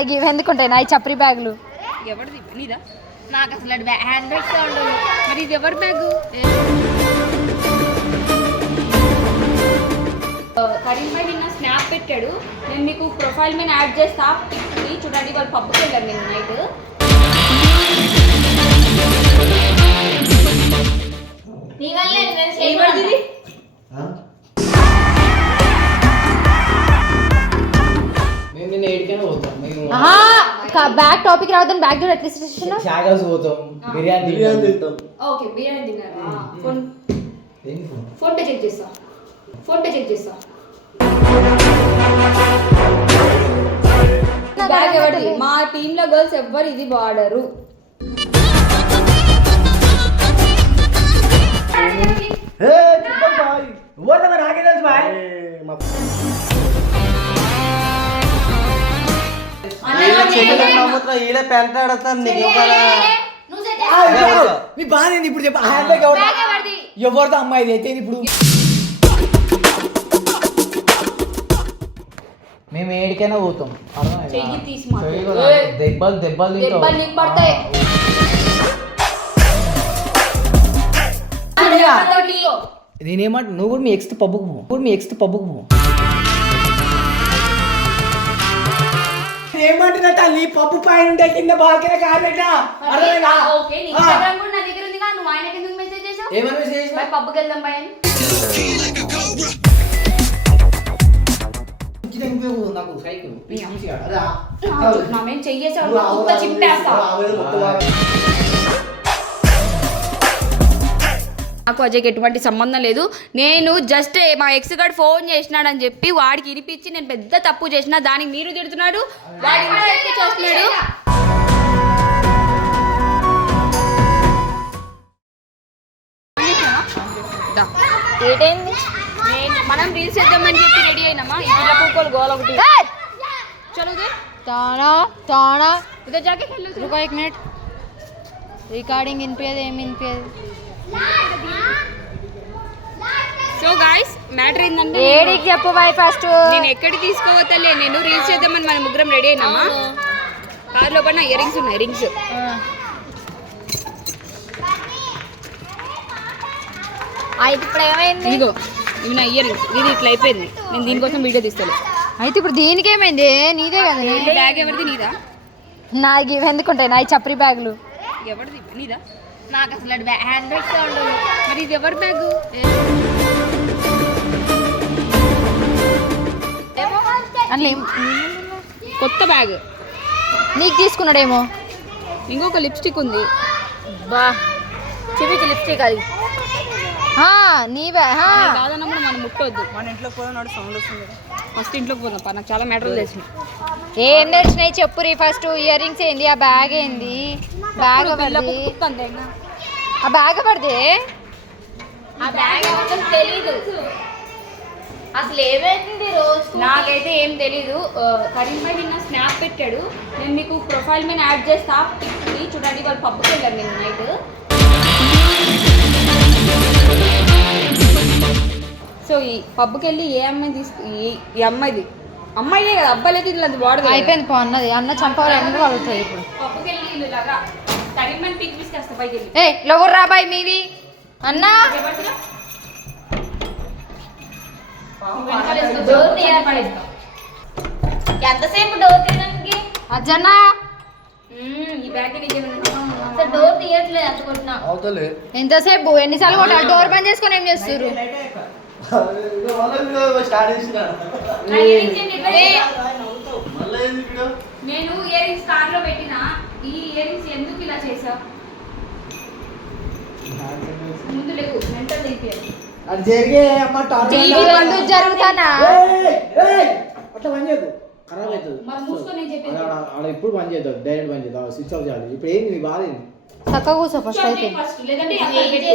ఇవి ఎందుకుంటాయి? నా చప్రి బ్యాగులు. ఎవరిది? నీదా? నాకు అసలు హ్యాండ్ బ్యాగ్స్ ఉండవు. మరి ఇది ఎవరి బ్యాగు? కరీం భాయ్ నిన్న స్నాప్ పెట్టాడు. నేను మీకు ప్రొఫైల్ మీద యాడ్ చేస్తా. పిక్ని చూడండి వాళ్ళు పబ్కి వెళ్ళారు నేను నైట్ ఎవరిది మేము నిన్న బ్యాగ్ టాపిక్ రావద్దని బ్యాగ్ డోర్ ఎట్లా ఇస్తున్నావు షాగాస్ పోతాం. బిర్యానీ బిర్యానీ తింటాం. ఓకే బిర్యానీ తిన్నారా ఫోన్ ఫోన్? పే చెక్ చేస్తా. ఫోన్ పే చెక్ చేస్తా. బ్యాగ్ ఎవరిది? మా టీమ్లో గర్ల్స్ ఎవ్వరు ఇది వాడరు. బాయ్. బాయ్. ఈడే పెంట ఆడతాను నీకు ఆ, బాగానే ఇప్పుడు చెప్పు. బ్యాగ్ ఎవరు? ఎవరితో అమ్మాయిది అయితే ఇప్పుడు? మేము ఏడికైనా పోతాం. దెబ్బలు దెబ్బలు. ఆ. నేనేమంట నువ్వు కూడా మీ ఎక్స్ పబ్బుకు పో. మీ ఎక్స్ పబ్బుకు పో. ఏమంటున్నా తల్లి? పప్పు పైన ఉంటే కింద బాగా కాబెట్టా ఓకే నీ ఇన్స్టాగ్రామ్ కూడా నా దగ్గర ఉందిగా. నువ్వు ఆయనకి ఎందుకు మెసేజ్ చేసావు? ఏమని మెసేజ్ వెళ్దాం బాయ్ అని. నాకు సైకిల్. నా మేము చెయ్యేసావు. కుక్క చింపేస్తా నాకు అజయ్కి ఎటువంటి సంబంధం లేదు. నేను జస్ట్ మా ఎక్స్ గడ్ ఫోన్ చేసినాడని చెప్పి వాడికి ఇరిపించి నేను పెద్ద తప్పు చేసిన దానికి మీరు తిడుతున్నాడు వాడి చేస్తున్నాడు. మనం రీల్స్ చేద్దామని చెప్పి రెడీ అయినామా? పూకోలు గోల ఒకటి. చలో తాడా జాకెట్ రుకో మినిట్ రికార్డింగ్ వినిపించదు ఏమి వినిపించదు సో గాయ్స్ మ్యాటర్ ఏంటంటే ఏడికి చెప్పు బాయ్ ఫస్ట్. నేను ఎక్కడికి తీసుకోవద్దలే నేను రీల్స్ చేద్దామని మన ముగ్గురం రెడీ అయినామా? కార్ లోపల ఇయర్ రింగ్స్ ఉన్నాయి రింగ్స్ ఇప్పుడు ఏమైంది? ఇదిగో ఇవి నా ఇయర్ రింగ్స్ ఇది ఇట్లా అయిపోయింది. నేను దీనికోసం వీడియో తీస్తాను అయితే ఇప్పుడు దీనికి ఏమైంది? నీదే కదా బ్యాగ్ ఎవరిది? నీదా? నాది ఇవి ఎందుకుంటాయి నా చప్రి బ్యాగులు. ఎవరిది? నీదా? నాకు అసలు హ్యాండ్ బ్యాగ్స్ మరి ఇది ఎవరి బ్యాగ్ అందులో కొత్త బ్యాగ్ నీకు తీసుకున్నాడేమో. ఇంకొక లిప్స్టిక్ ఉంది. బా. చెవికి లిప్స్టిక్ అది. నీవే కాదన్నప్పుడు మనం ముట్టొద్దు. మన ఇంట్లోకి పోదాం సౌండ్ వస్తుంది ఫస్ట్ ఇంట్లోకి పోదాం. పా, నాకు చాలా మ్యాటర్లు తెలిసిన ఏం తెలిసినాయి చెప్పు రీ ఫస్ట్ ఇయర్ రింగ్స్ ఏంది? ఆ బ్యాగ్ ఏంది? బ్యాగ్ పడింది ఆ బ్యాగ్ పడితే ఆ బ్యాగ్ ఎవరిదో తెలీదు. అసలు ఏమైంది రోజు? నాకైతే ఏం తెలీదు. కరీం భాయ్ నిన్న స్నాప్ పెట్టాడు. నేను మీకు ప్రొఫైల్ మీద యాడ్ చేస్తా. చూడండి వాళ్ళు పబ్కి వెళ్ళారు నేను నైట్ సో ఈ పబ్కి వెళ్ళి ఏ అమ్మాయి తీసుకు ఈ- అమ్మాయిది. అమ్మాయిదే కదా అబ్బాయిలు అయితే ఇట్లా వాడదు అయిపోయింది పో అన్నది. అన్న చంపవాలి అన్నీ పడుతుంది ఇప్పుడు. పబ్కి వెళ్ళి పిక్ తీసుకొస్తా పైకి ఏ లవర్ రాబాయ్ మీవి అన్నా. ఎంతసేపు డోర్ తీయడానికి? అజ్జన్న. ఈ బ్యాగ్ నిజమే డోర్ తీయట్లేదు ఎంత కొట్టినా. అవతలే. ఎంతసేపు? ఎన్నిసార్లు కొట్టాలి? డోర్ బంద్ చేసుకొని ఏం చేస్తారు నేను ఇయర్ రింగ్స్ కార్లో పెట్టిన. ఈ ఇయర్ రింగ్స్ ఎందుకు ఇలా చేసా ముందు లేవు మెంటల్ అయిపోయాను అది జరిగే అమ్మ టార్చర్ టీవీ ఎందుకు జరుగుతానా? ఏయ్, ఏయ్, అట్లా పని చేయదు ఖరాబ్ అవుతుంది. మరి మూసుకొని నేను చెప్పేది ఆడ ఆడ ఎప్పుడు పని చేద్దాం డైరెక్ట్ పని చేద్దాం స్విచ్ ఆఫ్ చేయాలి. ఇప్పుడు ఏంది నీ బాధ ఏంది? చక్కగా కూర్చో ఫస్ట్ అయితే. ఫస్ట్ లేదంటే అక్కడ పెట్టు.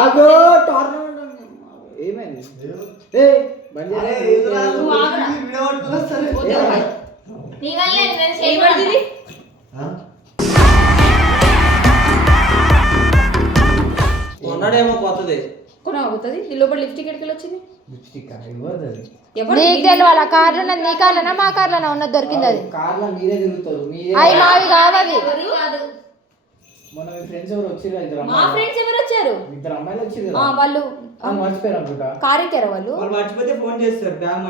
ఆగో టార్చర్ ఏమైంది? ఏ? కొన్నాడేమో ఈ లోపల లిప్స్టిక్ ఎక్కడికి వచ్చింది లిప్స్టిక్ నీ కార్లోనా మా కార్లోనా ఉన్నది దొరికింది అది. కార్లో మీరే తిరుగుతారు మీరే అవి మావి కాదు. మొన్న మీ ఫ్రెండ్స్ ఎవరు వచ్చిర్రు ఇద్దరు మా ఫ్రెండ్స్ ఎవరు వచ్చారు? ఇద్దరు అమ్మాయిలు వచ్చిర్రు ఆ, వాళ్ళు మర్చిపోయారు అనుకుంటా. కార్ ఎక్కారా వాళ్ళు? వాళ్ళు మర్చిపోతే ఫోన్ చేస్తారు బ్యాగ్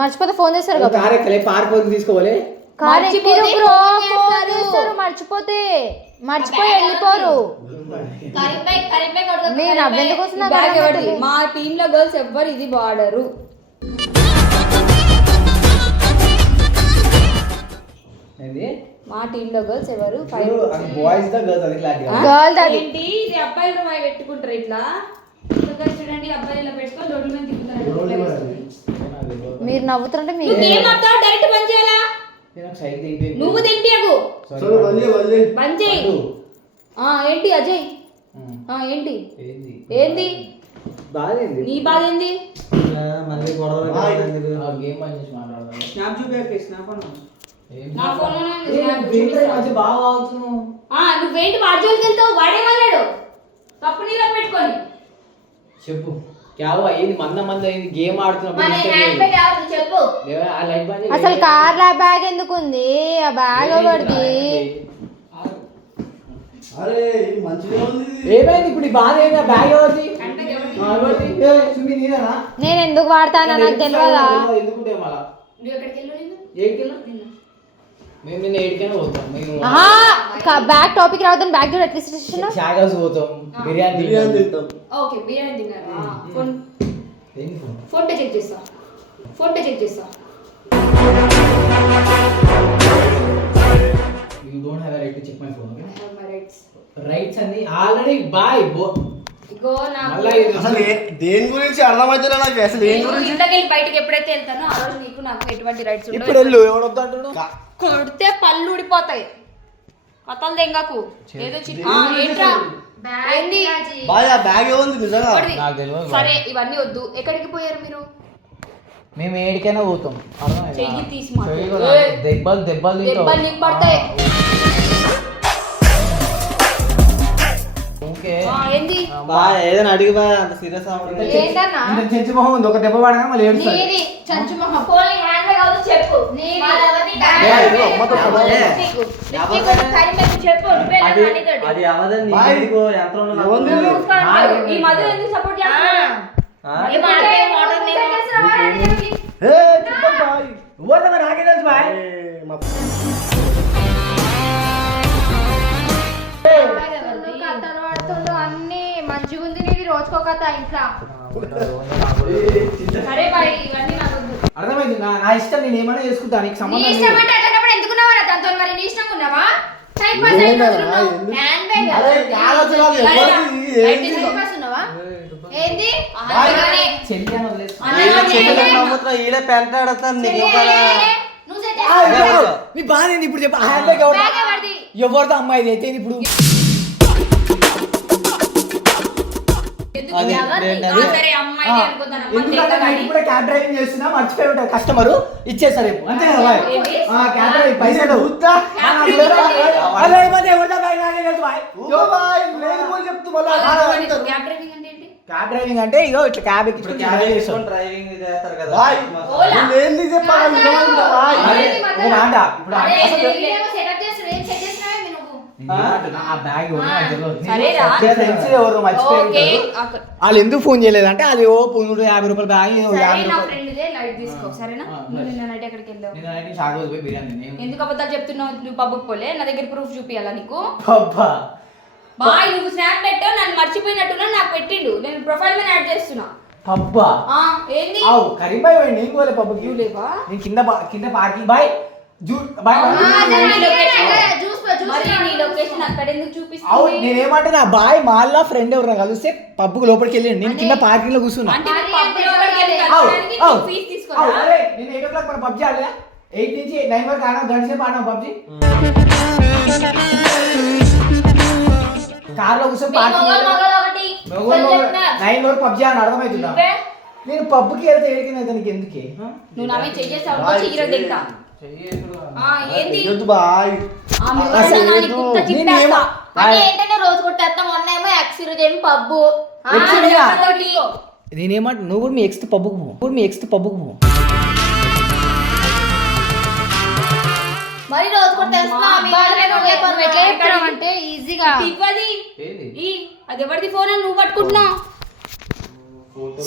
మర్చిపోతే ఫోన్ చేస్తారు కదా? కార్ ఎక్కలే పార్క్ వరకు తీసుకోవాలి. కార్ మర్చిపోతే ఎక్కిరు బ్రో ఫోన్ ఫోన్ చేస్తారు. చేస్తారు మర్చిపోతే. మర్చిపోయి వెళ్ళిపోరు. బ్యాగ్ కదా ఎవరిది? మా టీమ్లో గర్ల్స్ ఎవ్వరు ఇది వాడరు. ఏంది? మా టీమ్లో గర్ల్స్ ఎవరు? ఫైవ్ బాయ్స్ దా గర్ల్స్ అది క్లారిటీ Girl అది. ఏంటి? ఇది అబ్బాయిలు రూపాయి పెట్టుకుంటారు ఇట్లా? ఇంకా చూడండి అబ్బాయిలు ఇలా పెట్టుకొని రోడ్ల మీద తిప్పుతారు మీరు నవ్వుతుంటే ఏం అర్థం డైరెక్ట్ బంద్ చేయాలా? నువ్వు తింపియకు బంద్ చేయి ఆ ఏంటి అజయ్? ఆ ఏంటి? ఏంది? బాగా ఏంది? నీ బాధ ఏంది? మళ్ళీ గొడవ గేమ్ స్నాప్ చూపే స్నాప్ అన్న నా ఫోన్. మంచి బాగా నువ్వేంటి వెళ్తావు? వాడేమన్నాడు కప్పు నీలో పెట్టుకొని. చెప్పు. క్యావా మంద మంద ఏంది? గేమ్ ఆడుతున్నప్పుడు చెప్పు. అసలు కార్ లా బ్యాగ్ ఎందుకు ఉంది ఆ బ్యాగ్ అరే మంచిగా ఉంది. ఏమైంది ఇప్పుడు ఈ బాధ ఆ బ్యాగ్? నేను ఎందుకు వాడతానో నాకు తెలియదా? ఎందుకుంటే మళ్ళా? నువ్వు ఎక్కడికి వెళ్ళు నేను ఏడికెళ్ళా మేము నిన్న ఏడికైనా పోతాం. మేము ఆహా బ్యాగ్ టాపిక్ రావద్దని ఎట్లా ఇస్తున్నా షాగాస్ పోతాం బిర్యానీ బిర్యానీ తింటాం. తింటాం. ఓకే బిర్యానీ తిన్నారా? Phone phone? Phone pay check చేస్తా. ఫోన్ చెక్ చేస్తా. అని ఆల్రెడీ మళ్ళా ఇది అసలు దేని గురించి అర్థమైతే నాకు అసలు ఏం గురించి? ఇంట్లోకి వెళ్ళి బయటకి ఎప్పుడైతే వెళ్తానో ఆ రోజు నీకు నాకు ఎటువంటి రైట్స్ ఇప్పుడు వెళ్ళు ఎవడు వద్దంటున్నాడు కొడితే పళ్ళు ఊడిపోతాయి. కథలు దెంగకు ఏదో ఏంట్రా? ఏంది? బాయ్ ఆ బ్యాగ్ ఏముంది నిజంగా. నాకు తెలియదు సరే ఇవన్నీ వద్దు. ఎక్కడికి పోయారు మీరు? మేము ఏడికైనా పోతాం? చెయ్యి తీసి. దెబ్బలు దెబ్బలు. దెబ్బలు నీకు పడతాయి. ఓకే. ఆ, ఏంది? ఏదైనా అడిగి అంత సీరియస్ అవ్వడం ఏంటన్నా? ఇంత చెంచు మొహం ఉంది. ఒక దెబ్బ పడగా మళ్ళీ ఏడుస్తాడు. నీది చంచు మొహం. అవుతుంది చెప్పు. నువ్వే అది అవదని. నీకు యంత్రంలో. ఈ మధు ఎందుకు సపోర్ట్ నాకే తెలుసు బాయ్. అన్ని మంచిగా ఉంది నీది. రోజుకో కథ ఇంట్లో. సరే బాయ్. అర్థమైంది నా నా ఇష్టం నేను ఏమైనా చేసుకుంటా నీకు నీ సంబంధం ఇష్టం లేదు. అంటే అట్లాంటప్పుడు ఎందుకున్నావా దాంతో మరి నీ ఇష్టం ఉన్నావా టైం పాస్ అయిపోతున్నావు ఎందుకు? హ్యాండ్ బ్యాగ్ అరే, కాదు అసలు అది ఎవరిది? ఏంది? టైం పాస్ ఉన్నావా ఏంది బాయ్. అందుకనే. చెల్లి అని వదిలేస్తా. అన్న, ఈడ నేను చెయ్యలేక ఏంటి? నమ్ముతున్నా, ఈడ పెంట ఆడతాను నీకు ఏ, ఇంకా ఏ, ఏ, నువ్వు సెట్ ఆ, చేసుకో. ఇప్పుడు చెప్పు ఆ హ్యాండ్ బ్యాగ్ ఎవరిది? ఎవరిదో అమ్మాయిది అయితే ఇప్పుడు క్యాబ్ డ్రైవింగ్ చేస్తున్నా మర్చిపోయి ఉంటారు కస్టమర్ రేపు. అంతే కదా? ఆ, క్యాబ్ డ్రైవింగ్ పైసలు క్యాబ్ డ్రైవింగ్ అంటే? క్యాబ్ డ్రైవింగ్ ఇగో ఇట్లా క్యాబ్ ఇప్పుడు క్యాబ్ డ్రైవింగ్ చేస్తారు. కదా. ఏంది చెప్పాలి? ఇప్పుడు వాళ్ళు ఎందుకు ఫోన్ చేయలేదంటే అది ఓ నూట యాభై రూపాయల బ్యాగ్ ఎందుకు అబద్ధాలు చెప్తున్నావు? నువ్వు పబ్బుకి పోలే నా దగ్గర ప్రూఫ్ చూపియాలా నీకు? పబ్బా బాయ్ నువ్వు స్నాప్ పెట్టావు నన్ను మర్చిపోయినట్టున్నా నాకు పెట్టిండు. నేను ప్రొఫైల్ మీద యాడ్ చేస్తున్నా. పబ్బా ఆ, ఏంది? అవు కరీంబాయ్ పోయి నేను పోలే పబ్బకి లేవా? నేను కింద కింద పార్కింగ్ బాయ్. జూ బాయ్ ఆ, బాయ్. నీ లొకేషన్ మరి నీ లొకేషన్ అక్కడ ఎందుకు అవు చూపిస్తుంది నేనేమంటే నా బాయ్ మాల్లా ఫ్రెండ్ ఎవరైనా కలిస్తే పబ్బుకి లోపలికి వెళ్ళి నేను కింద పార్కింగ్లో కూర్చున్నా. నేను ఎయిట్ ఓ క్లాక్ మన పబ్జి ఆడలే ఎయిట్ నుంచి నైన్ వరకు గంట సేపు పబ్జి కార్లో కూర్చొని పార్కింగ్. నైన్ వరకు పబ్జి అని అర్థమవుతుందా? నువ్వే? నేను పబ్కి వెళ్తే ఏడికి ఎందుకే? నువ్వు నా చెయ్యొద్దు బాయ్. అసలు ఏదో ఏంటంటే రోజు కొట్టేస్తా మొన్న ఏమో పబ్బు. నేనేమంట నువ్వు కూడా మీ ఎక్స్ పబ్బుకు పో. కూడా మీ ఎక్స్ పబ్బుకు పో. మరి రోజు ఈజీగా. ఇవ్వది ఏంది? ఈ అది ఎవరిది ఫోన్ అని నువ్వు పట్టుకుంటున్నావు?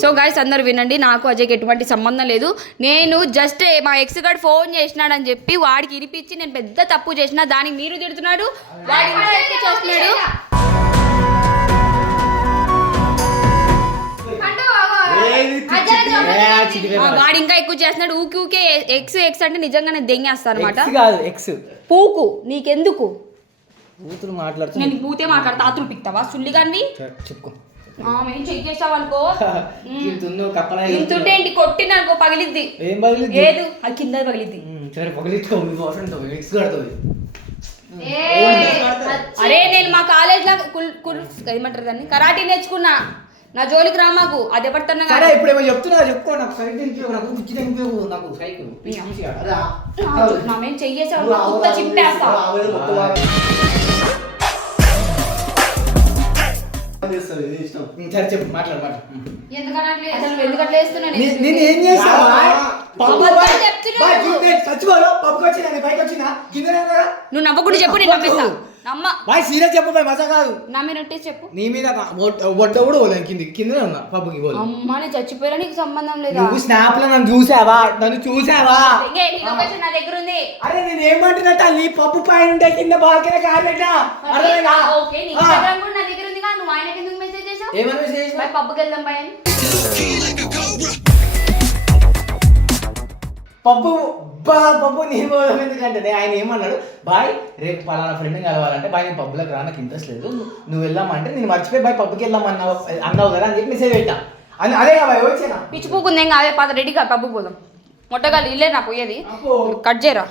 సో గాయస్ అందరు వినండి నాకు అజయ్కి ఎటువంటి సంబంధం లేదు. నేను జస్ట్ మా ఎక్స్ గడ్ ఫోన్ చేసినాడని చెప్పి వాడికి ఇరిపించి నేను పెద్ద తప్పు చేసిన దానికి మీరు తిడుతున్నాడు వాడు చేస్తున్నాడు. వాడు ఇంకా ఎక్కువ చేస్తున్నాడు. ఊకి ఊకే ఎక్స్ ఎక్స్ అంటే నిజంగా నేను దెంగేస్తాను అనమాట పూకు నీకెందుకు? నేను పూతే మాట్లాడతా ఆతులు పిక్తావా? సుల్లిగానివి? చెప్పుకో. చెక్ ఇంతుందో కప్పలా ఇంతుంటే ఏంటి? కొట్టిన అనుకో పగిలిద్ది. ఏం పగిలిద్ది? ఏదు? అది కింద పగిలిద్ది. సరే మీ ఎక్స్ కడుతుంది. అరే నేను మా కాలేజ్లో కుల్ కుల్ ఏమంటారు దాన్ని? కరాటీ నేర్చుకున్నా. నా జోలికి రా మాకు. అది ఎవరితోన్నా సరే ఇప్పుడు ఏమో చెప్తున్నా చెప్పుకో. నాకు ఇంట్లో నాకు ఇంట్లో నాకు సైకిల్. అదా? మేము కుత్త చింపేస్తా. చేస్తారు, ఇది ఇష్టం. ఉమ్, సరే చెప్పు మాట్లాడు మాట్లాడు. ఉమ్. ఎందుకనట్లేదు అసలు నువ్వు ఎందుకు అట్లా వేస్తున్నా నీ- నేను? ఏం చేసావా పప్పు అబద్ధాలు బాయ్ చెప్తున్నావు. బాయ్ చూడు, నేను చచ్చిపోను పప్పుకి వచ్చినా నేను పైకి వచ్చినా కిందనే కదా నువ్వు నవ్వకుండా చెప్పు నేను నమ్మేస్తా నమ్మ బాయ్ సీరియస్ చెప్పు బాయ్ మజా కాదు. నమ్మినట్టే చెప్పు. నీ మీద వడ్డ కూడా పోలేను కింది కిందనే ఉన్నా పప్పుకి పోలే అమ్మా నేను చచ్చిపోయినా నీకు సంబంధం లేదా? నువ్వు స్నాప్లో నన్ను చూసావా? నన్ను చూసావా? ఇంకే నీ లొకేషన్ నా దగ్గర ఉంది. అరే నేను ఏమంటున్నట్ట నీ పప్పు పైన ఉంటే కింద కాబెట్టా అర్థమైందా? ఓకే నీ. ఇన్స్టాగ్రామ్ కూడా నా దగ్గర ఉందిగా నువ్వు ఆయనకి ఎందుకు మెసేజ్ చేసావు? ఏమని మెసేజ్? బాయ్ పబ్కి వెళ్దాం బాయ్ పప్పు బా పప్పు నేను పోదాం ఎందుకంటే ఆయన ఏమన్నాడు? బాయ్ రేపు పలానా ఫ్రెండ్ కలవాలంటే బాయ్ నేను పబ్బులకు రా నాకు ఇంట్రెస్ట్ లేదు. నువ్వు- వెళ్దామంటే నేను మర్చిపోయి బాయ్ పబ్కి వెళ్దామన్నావు అన్నావు కదా అని చెప్పి మెసేజ్ పెట్టా. అని అదే బాయ్ వచ్చేనా పిచ్చి పూకుంది ఏం కాదే పాత రెడీ కాదు పబ్బుకి పోదాం మొట్టగాలి ఇల్లే నా పోయేది. కట్ చేయరా?